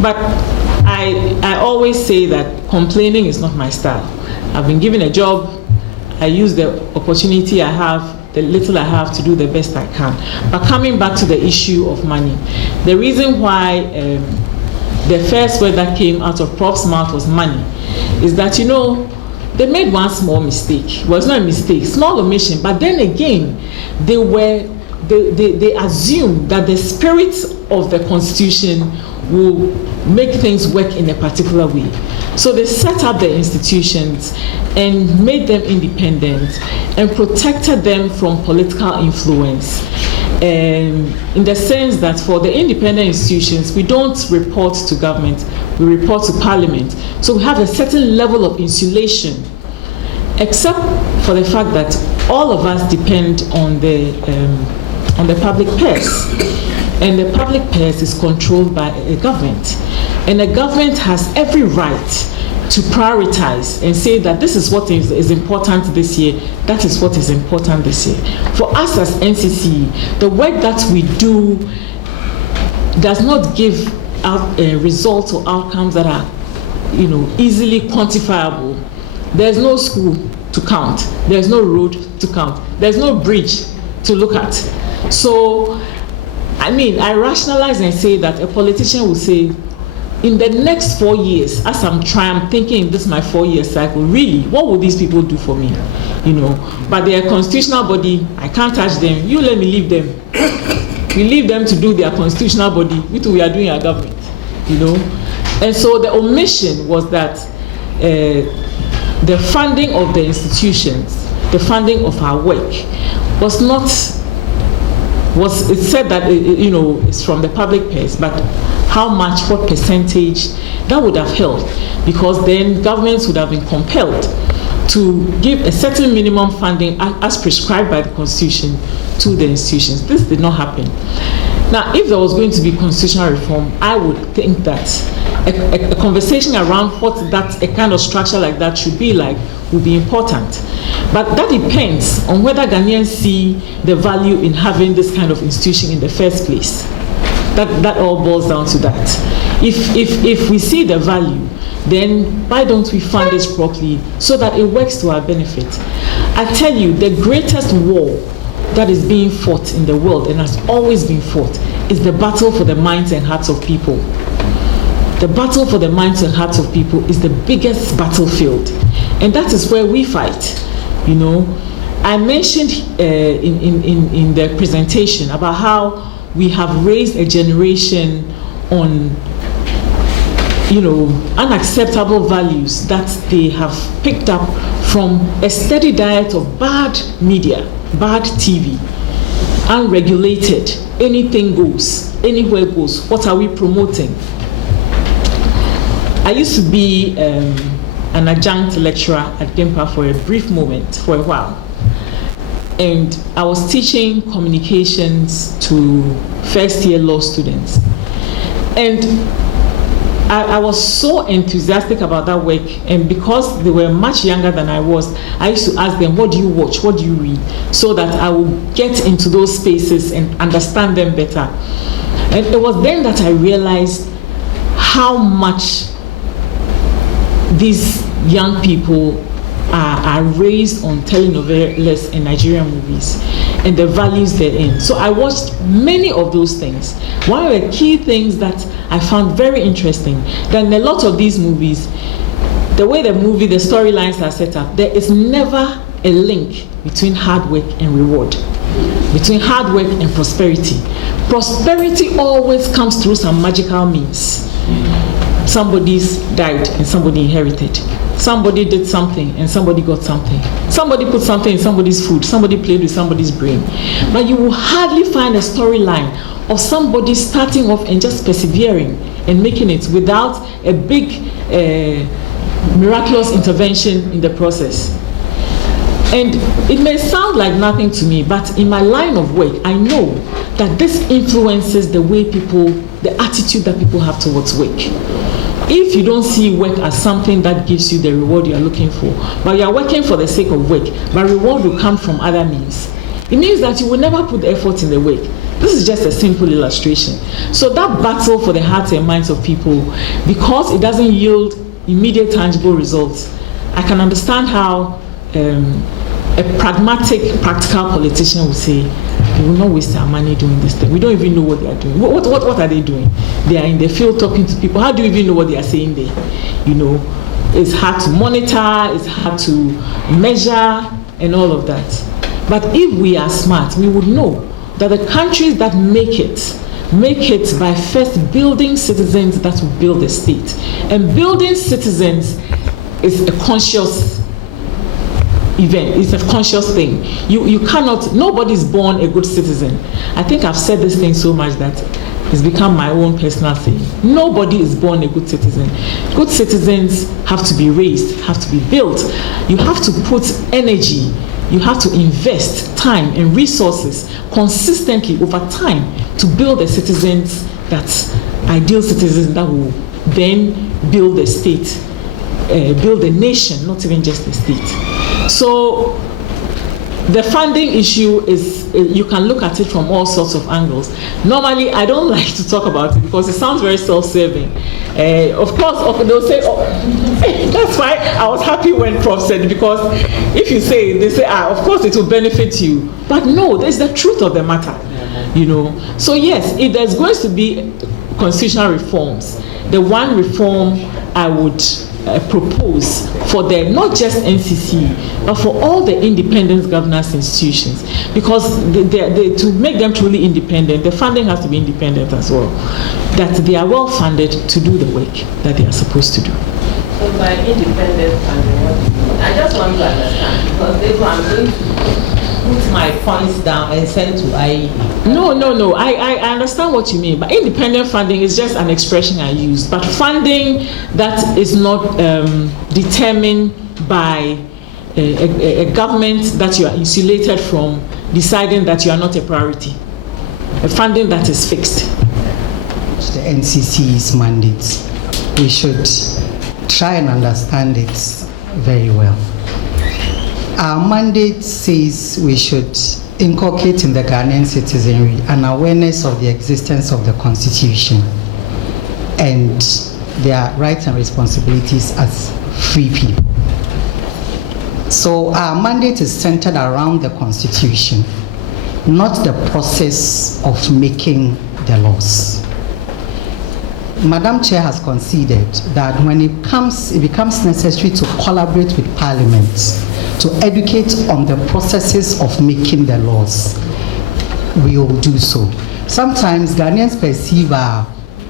But I always say that complaining is not my style. I've been given a job, I use the opportunity I have, the little I have, to do the best I can. But coming back to the issue of money, the reason why the first word that came out of PROF's mouth was money is that, they made one small mistake. Well, it's not a mistake, small omission, but then again, they assumed that the spirit of the Constitution will make things work in a particular way. So they set up the institutions and made them independent and protected them from political influence. In the sense that for the independent institutions, we don't report to government, we report to parliament. So we have a certain level of insulation, except for the fact that all of us depend on the public purse. And the public purse is controlled by a government. And the government has every right to prioritize and say that this is what is important this year, that is what is important this year. For us as NCC, the work that we do does not give out results or outcomes that are, easily quantifiable. There's no school to count. There's no road to count. There's no bridge to look at. So, I rationalize and say that a politician will say, in the next 4 years, as I'm thinking this is my 4-year cycle, really, what will these people do for me? But they're a constitutional body, I can't touch them, you let me leave them. We leave them to do their constitutional body, which we are doing our government, And so the omission was that the funding of the institutions, the funding of our work, it said that, it's from the public purse, but how much, what percentage, that would have helped, because then governments would have been compelled to give a certain minimum funding as prescribed by the Constitution to the institutions. This did not happen. Now, if there was going to be constitutional reform, I would think that a conversation around what a kind of structure like that should be like would be important. But that depends on whether Ghanaians see the value in having this kind of institution in the first place. That all boils down to that. If we see the value, then why don't we fund it properly so that it works to our benefit? I tell you, the greatest war that is being fought in the world and has always been fought is the battle for the minds and hearts of people. The battle for the minds and hearts of people is the biggest battlefield, and that is where we fight. I mentioned in the presentation about how we have raised a generation on unacceptable values that they have picked up from a steady diet of bad media, bad TV, unregulated, anything goes, anywhere goes. What are we promoting? I used to be an adjunct lecturer at GIMPA for a brief moment, for a while. And I was teaching communications to first-year law students. And I was so enthusiastic about that work, and because they were much younger than I was, I used to ask them, what do you watch, what do you read, so that I would get into those spaces and understand them better. And it was then that I realized how much these young people are raised on telenovelas and Nigerian movies and the values they're in. So I watched many of those things. One of the key things that I found very interesting, that in a lot of these movies, the way the storylines are set up, there is never a link between hard work and reward, between hard work and prosperity. Prosperity always comes through some magical means. Somebody's died and somebody inherited. Somebody did something and somebody got something. Somebody put something in somebody's food. Somebody played with somebody's brain. But you will hardly find a storyline of somebody starting off and just persevering and making it without a big miraculous intervention in the process. And it may sound like nothing to me, but in my line of work, I know that this influences the way the attitude that people have towards work. If you don't see work as something that gives you the reward you are looking for, but you are working for the sake of work, but reward will come from other means, it means that you will never put the effort in the work. This is just a simple illustration. So that battle for the hearts and minds of people, because it doesn't yield immediate tangible results, I can understand how a pragmatic, practical politician would say, we will not waste our money doing this thing. We don't even know what they are doing. What are they doing? They are in the field talking to people. How do you even know what they are saying there? It's hard to monitor, it's hard to measure, and all of that. But if we are smart, we would know that the countries that make it make it by first building citizens that will build the state. And building citizens is a conscious event. It's a conscious thing. You cannot, nobody is born a good citizen. I think I've said this thing so much that it's become my own personal thing. Nobody is born a good citizen. Good citizens have to be raised, have to be built. You have to put energy, you have to invest time and resources consistently over time to build the citizens, that's ideal citizens that will then build the state, build the nation, not even just the state. So the funding issue is, you can look at it from all sorts of angles. Normally, I don't like to talk about it because it sounds very self-serving. Of course, they'll say, oh, that's why I was happy when Prof said, because if you say, they say, of course it will benefit you. But no, there's the truth of the matter, you know. So yes, if there's going to be constitutional reforms, the one reform I would propose for the not just NCC but for all the independent governance institutions, because to make them truly independent, the funding has to be independent as well, that they are well funded to do the work that they are supposed to do. So by independent funding, what do you mean? I just want to understand, because if I'm going to put my points down and send to IED. No. I understand what you mean, but independent funding is just an expression I use. But funding that is not determined by a government that you are insulated from deciding that you are not a priority. A funding that is fixed. The NCC's mandate, we should try and understand it very well. Our mandate says we should inculcate in the Ghanaian citizenry an awareness of the existence of the Constitution and their rights and responsibilities as free people. So our mandate is centered around the Constitution, not the process of making the laws. Madam Chair has conceded that when it becomes necessary to collaborate with Parliament to educate on the processes of making the laws, we will do so. Sometimes Ghanaians perceive our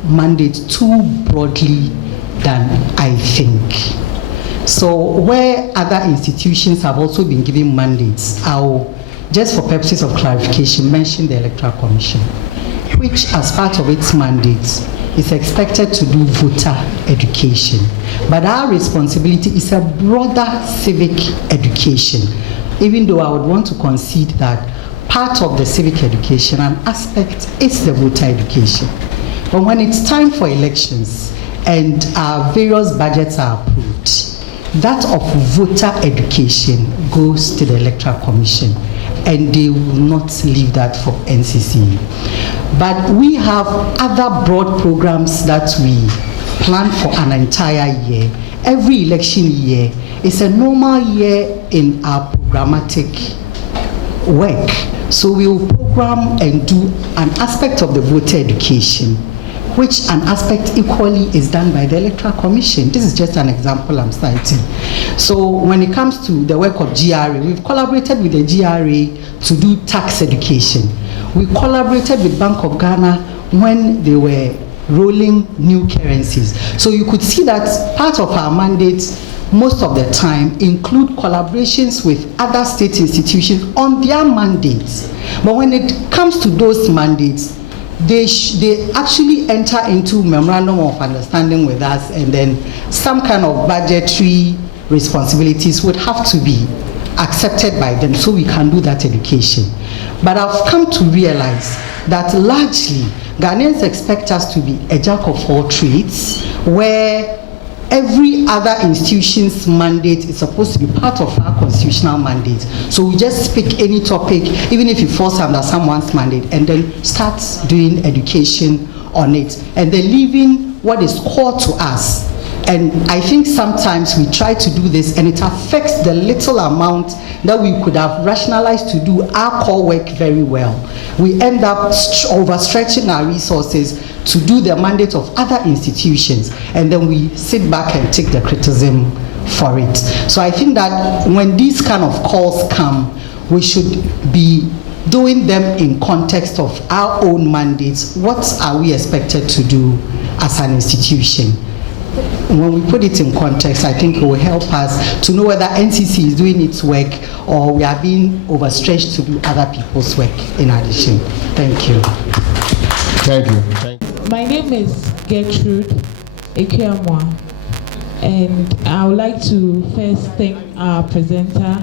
mandate too broadly than I think. So where other institutions have also been given mandates, I'll, just for purposes of clarification, mention the Electoral Commission, which as part of its mandate is expected to do voter education. But our responsibility is a broader civic education, even though I would want to concede that part of the civic education, an aspect, is the voter education. But when it's time for elections and our various budgets are approved, that of voter education goes to the Electoral Commission, and they will not leave that for NCC. But we have other broad programs that we plan for an entire year. Every election year is a normal year in our programmatic work. So we will program and do an aspect of the voter education, which an aspect equally is done by the Electoral Commission. This is just an example I'm citing. So when it comes to the work of GRA, we've collaborated with the GRA to do tax education. We collaborated with Bank of Ghana when they were rolling new currencies. So you could see that part of our mandates most of the time include collaborations with other state institutions on their mandates. But when it comes to those mandates, they actually enter into memorandum of understanding with us, and then some kind of budgetary responsibilities would have to be accepted by them so we can do that education. But I've come to realize that largely Ghanaians expect us to be a jack of all trades, where every other institution's mandate is supposed to be part of our constitutional mandate. So we just pick any topic, even if it falls under someone's mandate, and then start doing education on it, and then leaving what is core to us. And I think sometimes we try to do this and it affects the little amount that we could have rationalized to do our core work very well. We end up overstretching our resources to do the mandate of other institutions, and then we sit back and take the criticism for it. So I think that when these kind of calls come, we should be doing them in context of our own mandates, what are we expected to do as an institution? When we put it in context, I think it will help us to know whether NCC is doing its work or we are being overstretched to do other people's work in addition. Thank you. Thank you. My name is Gertrude Ekeamwa, and I would like to first thank our presenter.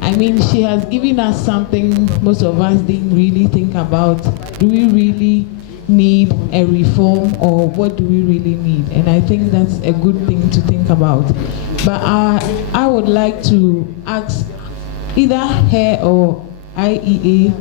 I mean, she has given us something most of us didn't really think about. Do we really need a reform, or what do we really need? And I think that's a good thing to think about. But I would like to ask either her or IEA,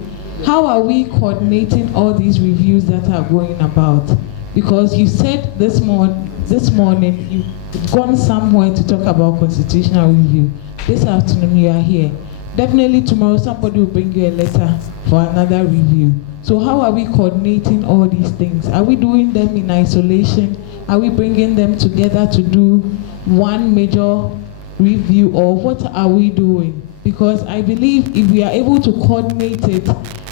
how are we coordinating all these reviews that are going about? Because you said this morning you've gone somewhere to talk about constitutional review. This afternoon you are here. Definitely tomorrow somebody will bring you a letter for another review. So how are we coordinating all these things? Are we doing them in isolation? Are we bringing them together to do one major review, or what are we doing? Because I believe if we are able to coordinate it,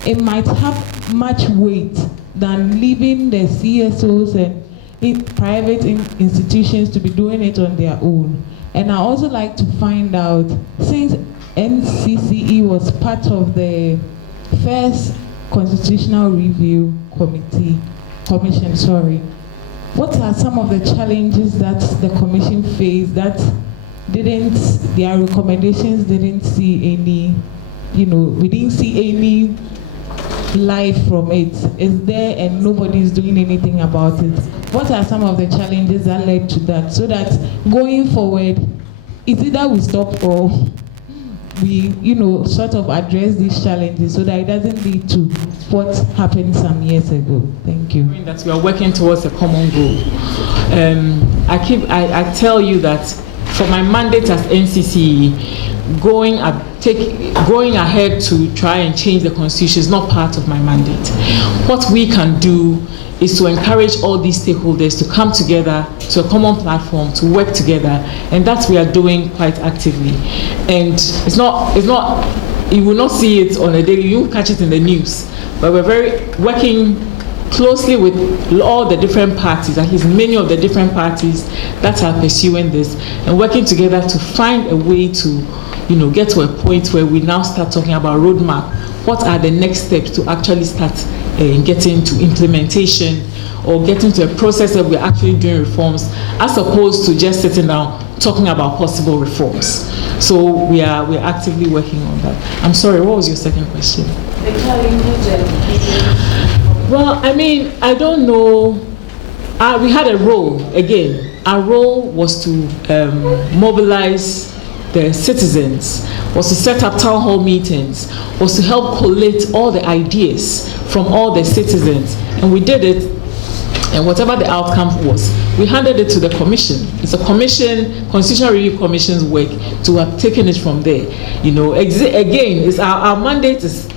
it might have much weight than leaving the CSOs and private institutions to be doing it on their own. And I also like to find out, since NCCE was part of the first Constitutional Review Commission, what are some of the challenges that the commission faced that their recommendations didn't see any, we didn't see any life from it? Is there, and nobody is doing anything about it? What are some of the challenges that led to that, so that going forward, it's either we stop or we, sort of address these challenges so that it doesn't lead to what happened some years ago? Thank you. That we are working towards a common goal. I tell you that for my mandate as NCCE, going ahead to try and change the constitution is not part of my mandate. What we can do is to encourage all these stakeholders to come together to a common platform, to work together, and that we are doing quite actively. And it's not, you will not see it on a daily, you will catch it in the news, but we're working closely with all the different parties, at least many of the different parties that are pursuing this, and working together to find a way to, get to a point where we now start talking about roadmap. What are the next steps to actually start getting to implementation, or getting to a process that we're actually doing reforms, as opposed to just sitting down talking about possible reforms. So we are actively working on that. I'm sorry, what was your second question? Well, I mean, I don't know. We had a role, again. Our role was to mobilize the citizens, was to set up town hall meetings, was to help collate all the ideas from all the citizens. And we did it, and whatever the outcome was, we handed it to the commission. It's a commission, Constitutional Review Commission's work to have taken it from there. Again, it's our mandate is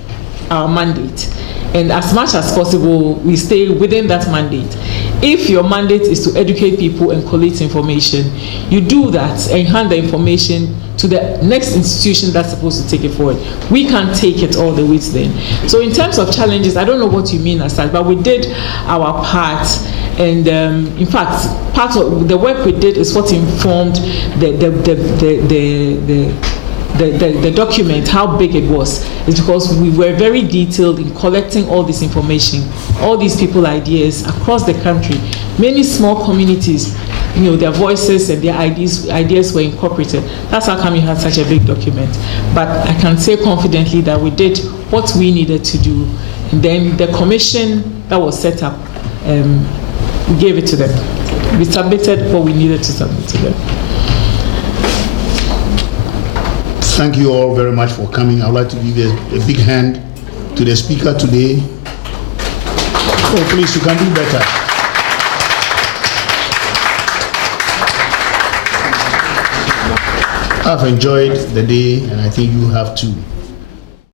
our mandate. And as much as possible, we stay within that mandate. If your mandate is to educate people and collate information, you do that and hand the information to the next institution that's supposed to take it forward. We can't take it all the way to them. So in terms of challenges, I don't know what you mean as such, but we did our part. And in fact, part of the work we did is what informed the document, how big it was, is because we were very detailed in collecting all this information, all these people ideas across the country. Many small communities, their voices and their ideas were incorporated. That's how come you had such a big document. But I can say confidently that we did what we needed to do. And then the commission that was set up, we gave it to them. We submitted what we needed to submit to them. Thank you all very much for coming. I would like to give a big hand to the speaker today. Oh, please, you can do better. I've enjoyed the day, and I think you have too.